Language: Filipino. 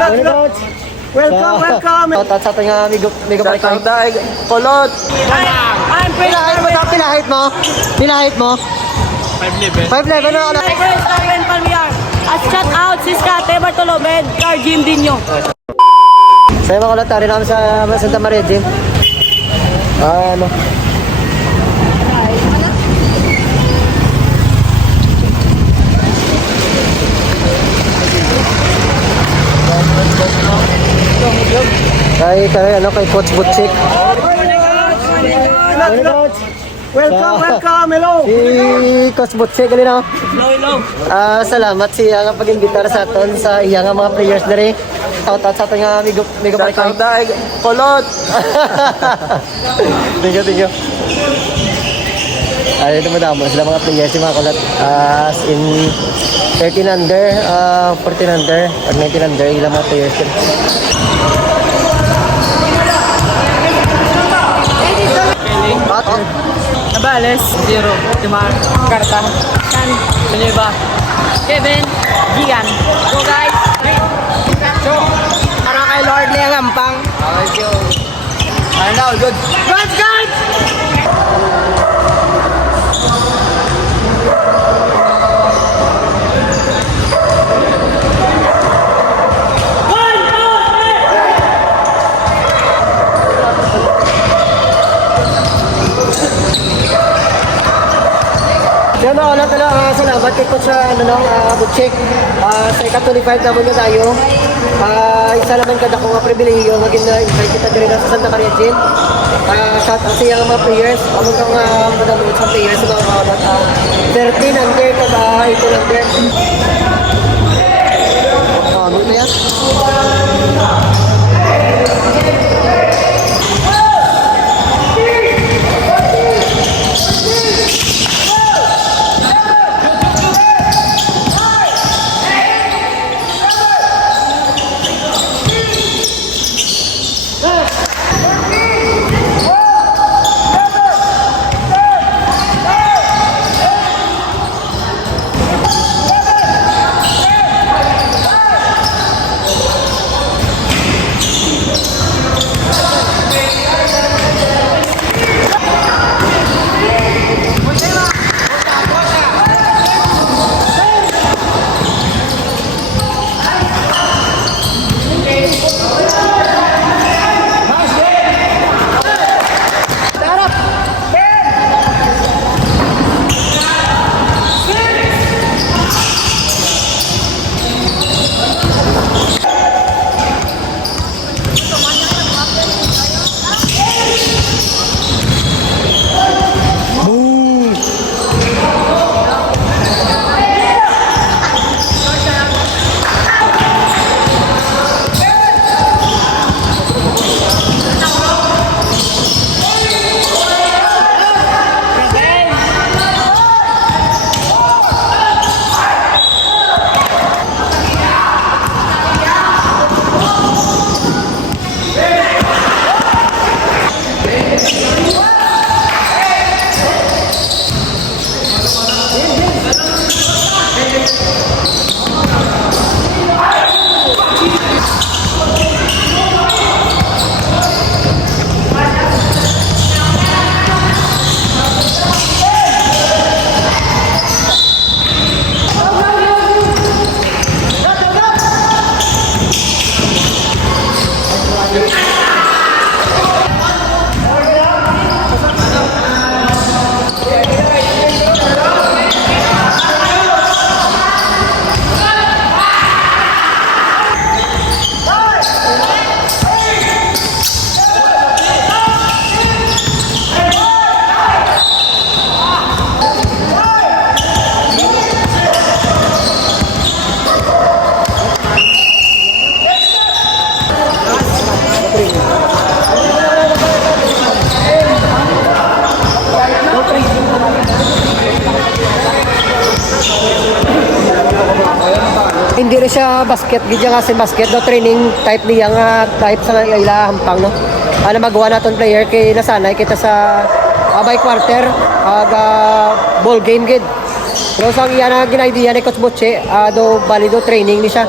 Coach. Welcome. At sa ating mega bike. Kulot. Pinahit mo? 5'11 na. At shout out si Scate Bartolome, Carjin Dinyo. Sa mga kulat, tari namin sa Santa Maria Gym. Ano? Kay Coach Butchik. Welcome. Hello. Si Coach Butchik, galina. Hello. Salamat siya nga pag-imbitar sa aton sa iya nga mga players dere. Shout out sa aton nga mega bike. Kulot. Thank you. Ay, ito madamo sila mga players, yung mga kulat. As in 13 under, 14 under, or 19 under, ilang mga players yun. Nabales, 0. Timar, Karta, San, Leva, Kevin, Gian. Go guys! So, para kay Lord na yung ampang. Okay, so. Good. Guys! Yan mga kulat, salamat kay Coach Butchik. Sa ika-25 naman na tayo. Isa naman kada kong pribilehiyo maging na-invite kita din sa Santa Maria Gym. Shout out sa mga players. Among kang madami sa players sa mga kulat. 13 under kada 18 under. Ano na yan? Hindi rin siya basket, gidya nga si basket no, training type niya nga type sa ila hampang no. Ano magawa naton player kay nasanay kita sa by quarter ball game gid. Pero sa iya na ginaidiya ni Coach Butche do balido training ni siya.